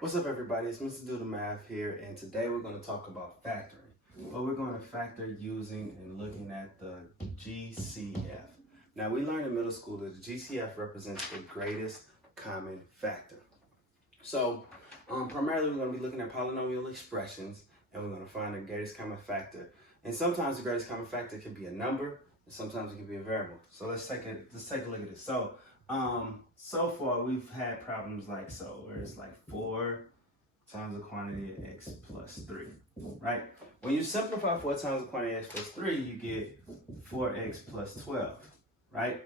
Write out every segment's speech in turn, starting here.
What's up, everybody? It's Mr. Do the Math here, and today we're going to talk about factoring. But we're going to factor using and looking at the GCF. Now, we learned in middle school that the GCF represents the greatest common factor. So, primarily we're going to be looking at polynomial expressions, and we're going to find the greatest common factor. And sometimes the greatest common factor can be a number, and sometimes it can be a variable. So let's take a look at this. So far we've had problems like so, where it's like 4 times the quantity of x plus 3, right? When you simplify 4 times the quantity of x plus 3, you get 4x plus 12, right?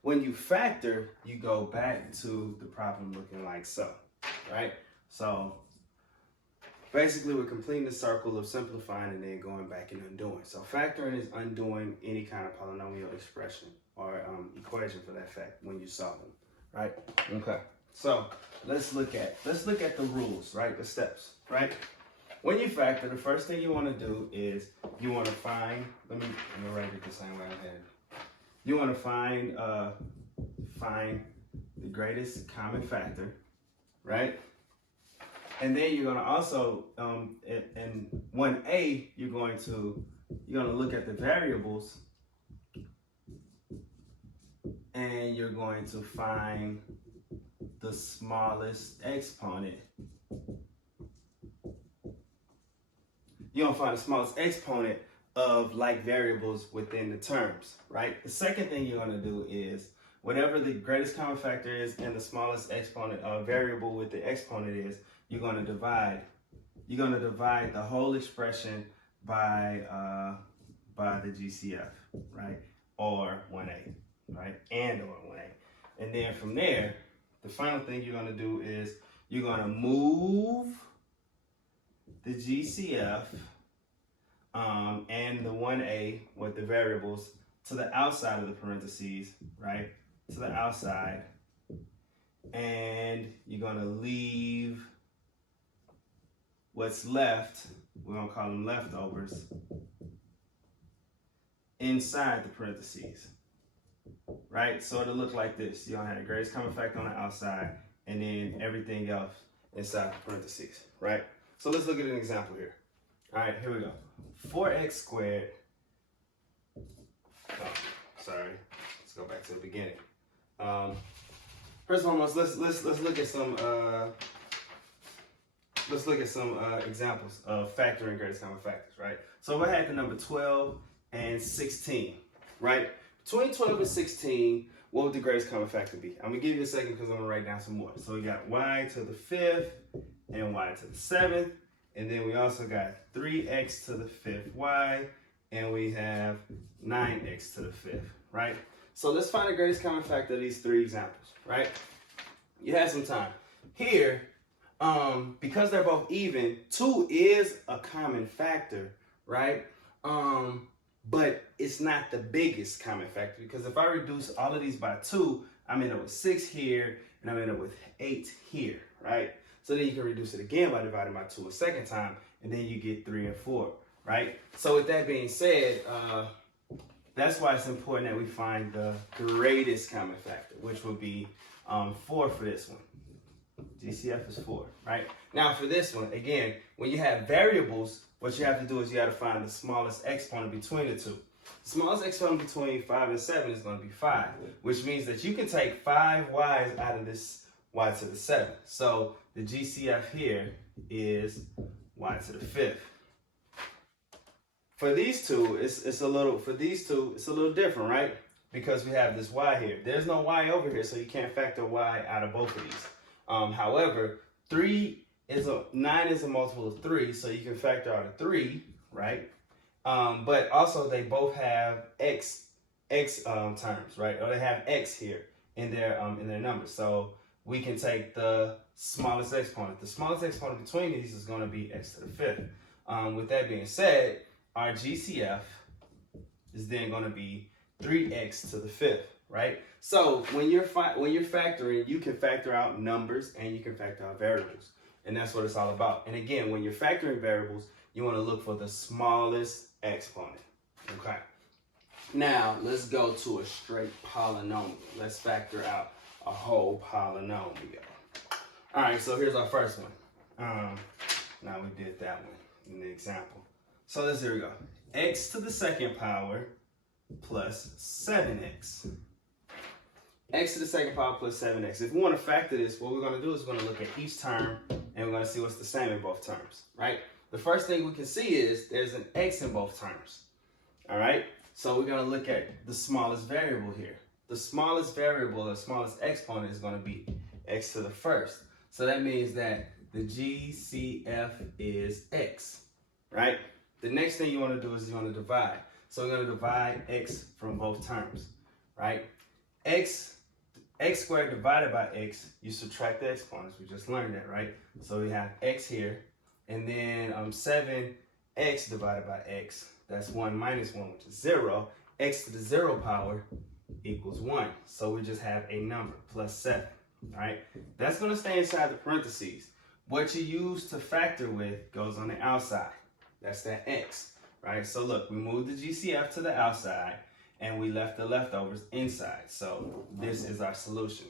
When you factor, you go back to the problem looking like so, right? So basically we're completing the circle of simplifying and then going back and undoing. So factoring is undoing any kind of polynomial expression or equation for that fact when you solve them, right? Okay. So let's look at the rules, right? The steps, right? When you factor, the first thing you want to do is you want to find. Let me write it the same way I had. You want to find the greatest common factor, right? And then you're going to also in 1A you're going to look at the variables. And you're going to find the smallest exponent. You're going to find the smallest exponent of like variables within the terms, right? The second thing you're going to do is whatever the greatest common factor is and the smallest exponent variable with the exponent is, you're going to divide. You're going to divide the whole expression by the GCF, right? Or 1A. Right, and or 1A. And then from there, the final thing you're going to do is you're going to move the GCF and the 1A with the variables to the outside of the parentheses, right? To the outside. And you're going to leave what's left, we're going to call them leftovers, inside the parentheses. Right, so it'll look like this. You're gonna have the greatest common factor on the outside, and then everything else inside the parentheses. Right. So let's look at an example here. All right, here we go. 4x squared. Oh, sorry. Let's go back to the beginning. First and foremost, let's look at some examples of factoring greatest common factors. Right. So we had the number 12 and 16. Right. Between 12 and 16, what would the greatest common factor be? I'm going to give you a second because I'm going to write down some more. So we got y to the 5th and y to the 7th. And then we also got 3x to the 5th y. And we have 9x to the 5th, right? So let's find the greatest common factor of these 3 examples, right? You have some time. Here, because they're both even, 2 is a common factor, right? But it's not the biggest common factor, because if I reduce all of these by 2, I'm end up with 6 here, and I'm end up with 8 here, right? So then you can reduce it again by dividing by 2 a second time, and then you get 3 and 4, right? So with that being said, that's why it's important that we find the greatest common factor, which would be 4 for this one. GCF is 4, right? Now for this one, again, when you have variables, what you have to do is you have to find the smallest exponent between the two. The smallest exponent between 5 and 7 is going to be 5, which means that you can take 5 y's out of this y to the 7th. So the GCF here is y to the 5th. For these two, it's a little different, right? Because we have this y here. There's no y over here, so you can't factor y out of both of these. However, 9 is a multiple of 3, so you can factor out a 3, right? But also they both have x terms, right? Or they have x here in their numbers. So we can take the smallest exponent. The smallest exponent between these is going to be x to the 5th. With that being said, our GCF is then going to be 3x to the 5th, right? So when you're factoring, you can factor out numbers and you can factor out variables. And that's what it's all about. And again, when you're factoring variables, you want to look for the smallest exponent. Okay. Now, let's go to a straight polynomial. Let's factor out a whole polynomial. All right, so here's our first one. Now we did that one in the example. So here we go. X to the second power plus 7x. X to the second power plus 7x. If we want to factor this, what we're going to do is we're going to look at each term and we're going to see what's the same in both terms, right? The first thing we can see is there's an x in both terms, all right? So we're going to look at the smallest variable here. The smallest variable, the smallest exponent is going to be x to the first. So that means that the GCF is x, right? The next thing you want to do is you want to divide. So we're going to divide x from both terms, right? X squared divided by x, you subtract the exponents. We just learned that, right? So we have x here, and then 7x divided by x, that's 1 minus 1, which is 0. X to the 0 power equals 1. So we just have a number, plus 7, right? That's going to stay inside the parentheses. What you use to factor with goes on the outside. That's that x, right? So look, we moved the GCF to the outside, and we left the leftovers inside. So this is our solution,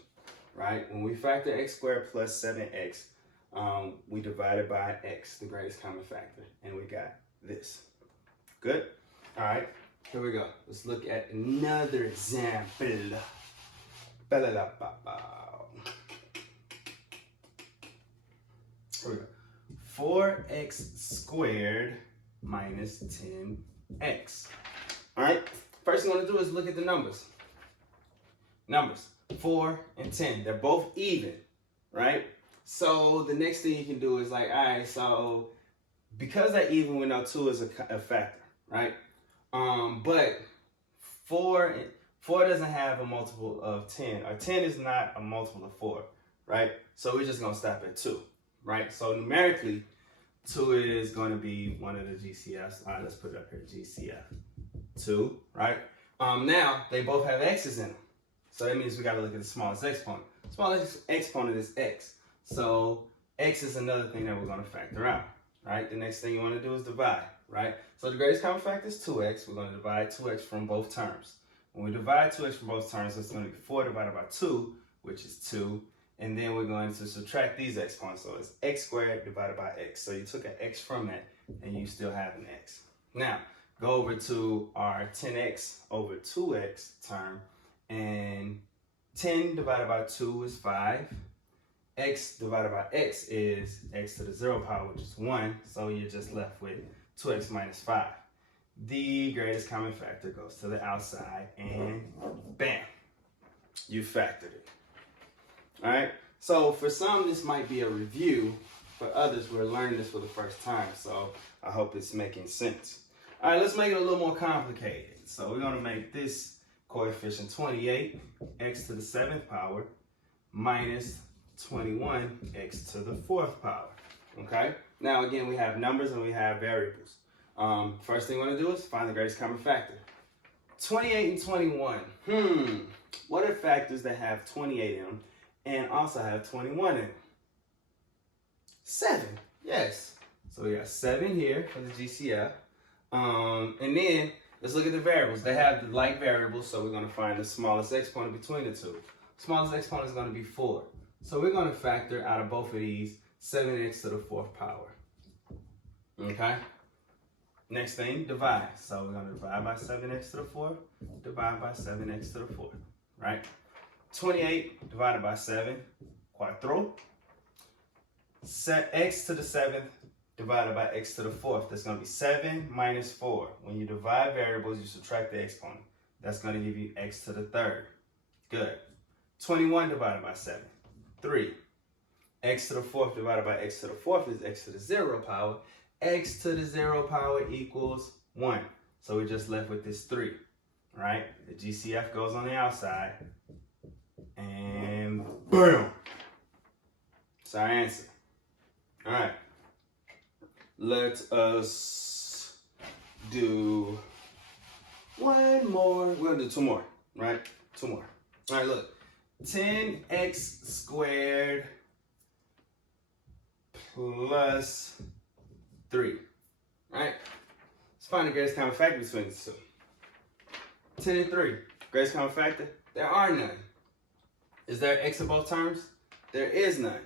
right? When we factor x squared plus 7x, we divided by x, the greatest common factor, and we got this. Good? All right, here we go. Let's look at another example. Here we go. 4x squared minus 10x. All right, first thing I'm going to do is look at the numbers. Numbers, 4 and 10, they're both even, right? So the next thing you can do is like, all right, so because they're even, we know 2 is a factor, right? But 4 doesn't have a multiple of 10, or 10 is not a multiple of 4, right? So we're just going to stop at 2, right? So numerically, 2 is going to be one of the GCFs. All right, let's put it up here, GCF. 2, right? Now, they both have x's in them. So that means we got to look at the smallest exponent. Smallest exponent is x. So x is another thing that we're going to factor out, right? The next thing you want to do is divide, right? So the greatest common factor is 2x. We're going to divide 2x from both terms. When we divide 2x from both terms, it's going to be 4 divided by 2, which is 2. And then we're going to subtract these exponents. So it's x squared divided by x. So you took an x from that, and you still have an x. Now, go over to our 10x over 2x term, and 10 divided by 2 is 5. X divided by x is x to the 0 power, which is 1. So you're just left with 2x minus 5. The greatest common factor goes to the outside, and bam, you factored it. All right, so for some, this might be a review. For others, we're learning this for the first time, so I hope it's making sense. All right, let's make it a little more complicated. So we're going to make this coefficient 28, x to the 7th power, minus 21, x to the 4th power, okay? Now, again, we have numbers and we have variables. First thing we want to do is find the greatest common factor. 28 and 21. What are factors that have 28 in them and also have 21 in them? 7, yes. So we got 7 here for the GCF. And then let's look at the variables. They have the like variables, so we're going to find the smallest exponent between the two. Smallest exponent is going to be 4. So we're going to factor out of both of these 7x to the 4th power. Okay? Next thing, divide. So we're going to divide by 7x to the 4th, divide by 7x to the 4th, right? 28 divided by 7, cuatro. Set x to the 7th divided by x to the 4th. That's going to be 7 minus 4. When you divide variables, you subtract the exponent. That's going to give you x to the 3rd. Good. 21 divided by 7, 3. X to the 4th divided by x to the 4th is x to the 0 power. X to the 0 power equals 1. So we're just left with this 3, right? The GCF goes on the outside. And boom. That's our answer. All right. Let us do one more. We're going to do 2 more, right? 2 more. All right, look. 10x squared plus 3, right? Let's find the greatest common factor between the two. 10 and 3, greatest common factor? There are none. Is there x in both terms? There is none.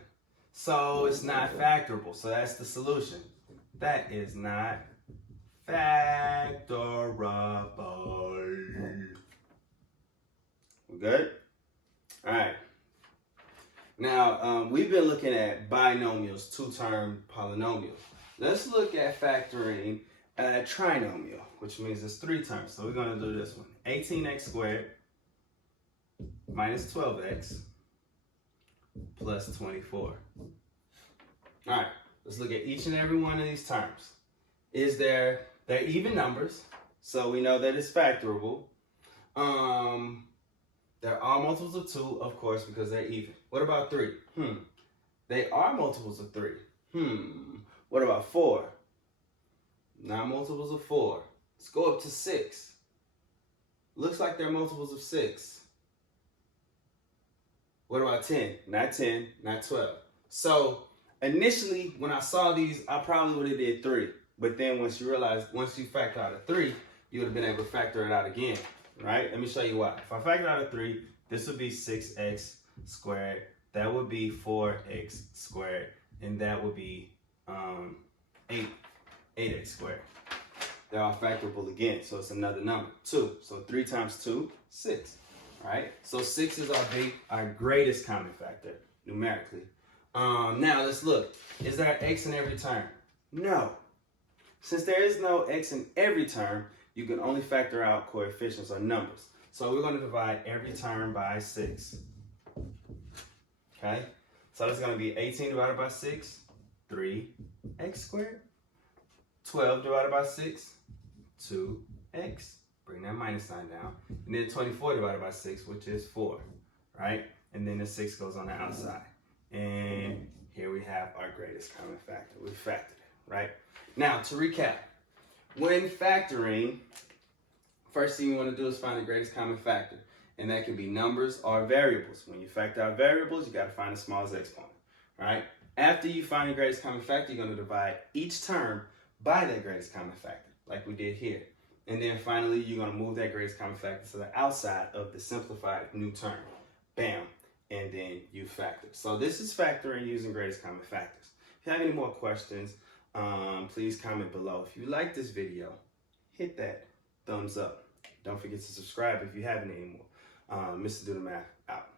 So it's not factorable. So that's the solution. That is not factorable. We good? All right. Now, we've been looking at binomials, two-term polynomials. Let's look at factoring a trinomial, which means it's three terms. So we're going to do this one. 18x squared minus 12x plus 24. All right, let's look at each and every one of these terms. They're even numbers, so we know that it's factorable. There are multiples of 2, of course, because they're even. What about 3? They are multiples of 3. What about 4? Not multiples of 4. Let's go up to 6. Looks like they're multiples of 6. What about 10? Not 10, not 12. So initially, when I saw these, I probably would have did 3. But then once you factor out a 3, you would have been able to factor it out again, right? Let me show you why. If I factor out a 3, this would be 6x squared. That would be 4x squared. And that would be 8x squared. They're all factorable again, so it's another number, 2. So 3 times 2, 6, right? So 6 is our greatest common factor, numerically. Now let's look. Is there an x in every term? No. Since there is no x in every term, you can only factor out coefficients or numbers. So we're going to divide every term by 6. Okay? So that's going to be 18 divided by 6, 3x squared. 12 divided by 6, 2x. Bring that minus sign down. And then 24 divided by 6, which is 4. Right? And then the 6 goes on the outside. And here we have our greatest common factor. We factored it, right? Now, to recap, when factoring, first thing you want to do is find the greatest common factor. And that can be numbers or variables. When you factor out variables, you got to find the smallest exponent, right? After you find the greatest common factor, you're going to divide each term by that greatest common factor, like we did here. And then finally, you're going to move that greatest common factor to the outside of the simplified new term. Bam. And then you factor. So this is factoring using greatest common factors. If you have any more questions, please comment below. If you like this video, hit that thumbs up. Don't forget to subscribe if you haven't anymore. Mr. Do the Math out.